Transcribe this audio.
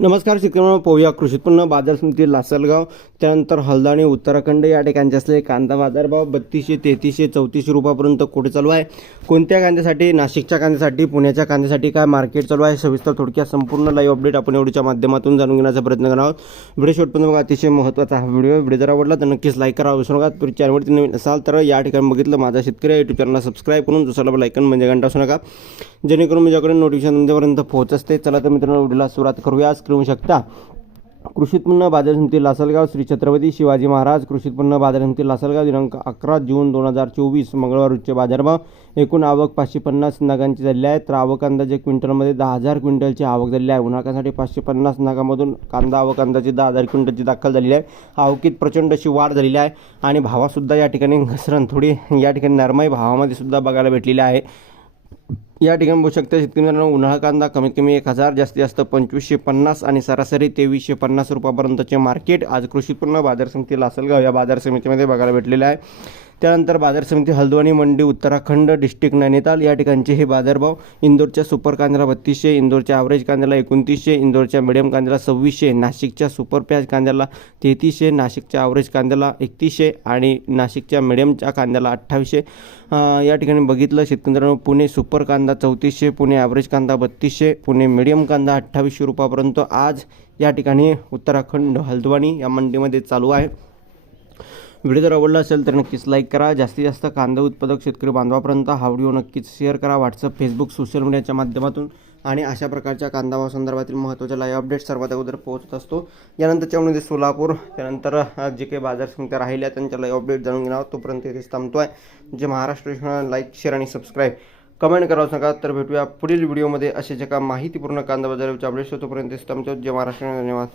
नमस्कार शेतकऱ्यांना पोहूया कृषी उत्पन्न बाजार समिती लासलगाव. त्यानंतर हलदाणी उत्तराखंड या ठिकाणचे असलेले कांदा बाजारभाव बत्तीसशे तेहतीसशे चौतीसशे रुपयापर्यंत कुठे चालू आहे? कोणत्या कांद्यासाठी नाशिकच्या कांद्यासाठी पुण्याच्या कांद्यासाठी काय मार्केट चालू आहे? सविस्तर थोडक्यात संपूर्ण लाईव्ह अपडेट आपण एवढीच्या माध्यमातून जाणून घेण्याचा प्रयत्न करणार आहोत. व्हिडिओ शेवटपर्यंत बघा अतिशय महत्त्वाचा हा व्हिडिओ व्हिडिओ जर आवडला तर नक्कीच लाईक करा. विसरू नका. तुम्ही चॅनलवरती नवीन असाल तर या ठिकाणी बघितलं माझा शेतकरी यूट्यूब चॅनलला सबस्क्राईब करून दुसऱ्याला लाईकन म्हणजे घंटा असू नका. जेणेकरून माझ्याकडे नोटिफिकेशन तुमच्यापर्यंत पोहोच असते. चला तर मित्रांनो व्हिडिओला सुरुवात करूया. स्क्रीन शकता. कृषी उत्पन्न बाजार समिती लासलगाव श्री छत्रपती शिवाजी महाराज कृषी उत्पन्न बाजार समिती लासलगाव दिनांक अकरा जून दोन हजार चोवीस मंगळवार उच्च बाजारभाव. एकूण आवक पाचशे पन्नास नागांची झाली आहे. तर आवक अंदाजे क्विंटलमध्ये दहा हजार क्विंटलची आवक झाली आहे. उन्हाकासाठी पाचशे पन्नास नागामधून कांदा आवक अंदाजे दहा हजार क्विंटलची दाखल झालेली आहे. आवकीत प्रचंड अशी वाढ झालेली आहे आणि भावासुद्धा या ठिकाणी घसरण थोडी या ठिकाणी नरमाई भावामध्ये सुद्धा बघायला भेटलेली आहे. या ठिकाणी बघू शकता शेतकरी मित्रांनो उन्हाळा कांदा कमीत कमी एक हजार जास्तीत जास्त पंचवीसशे पन्नास आणि सरासरी तेवीसशे पन्नास रुपयापर्यंतचे मार्केट आज कृषी उत्पन्न बाजार समिती लासलगाव या बाजार समितीमध्ये बघायला भेटलेलं आहे. त्यानंतर बाजार समिती हल्द्वानी मंडी उत्तराखंड डिस्ट्रिक्ट नैनिताल या ठिकाणचे हे बाजारभाव इंदोरच्या सुपर कांद्याला बत्तीसशे इंदोरच्या ॲव्हरेज कांद्याला एकोणतीसशे इंदोरच्या मिडियम कांद्याला सव्वीसशे नाशिकच्या सुपर प्याज कांद्याला तेहतीसशे नाशिकच्या ॲव्हरेज कांद्याला एकतीसशे आणि नाशिकच्या मिडियमच्या कांद्याला अठ्ठावीसशे. या ठिकाणी बघितलं शेतकऱ्यांनो पुणे सुपर कांदा चौतीसशे पुणे ॲव्हरेज कांदा बत्तीसशे पुणे मिडियम कांदा अठ्ठावीसशे रुपयापर्यंत. आज या ठिकाणी उत्तराखंड हल्द्वानी या मंडीमध्ये चालू आहे. व्हिडिओ जर आवडला असेल तर नक्कीच लाईक करा. जास्तीत जास्त कांदा उत्पादक शेतकरी बांधवापर्यंत हा व्हिडिओ नक्कीच शेअर करा. व्हॉट्सअप फेसबुक सोशल मीडियाच्या माध्यमातून आणि अशा प्रकारच्या कांदा संदर्भातील महत्त्वाच्या लाईव्ह अपडेट सर्वात अगोदर पोहोचत असतो. यानंतरच्या सोलापूर त्यानंतर जे काही बाजार समित्या राहिल्या त्यांच्या लाईव्ह अपडेट जाणून घेणार तोपर्यंत इथेच थांबतो आहे जे महाराष्ट्र लाईक शेअर आणि सबस्क्राईब कमेंट करावं नका तर भेटूया पुढील व्हिडिओमध्ये असे जे का माहितीपूर्ण कांदा बाजाराचे अपडेट्स तोपर्यंत थांबतो जे महाराष्ट्र धन्यवाद.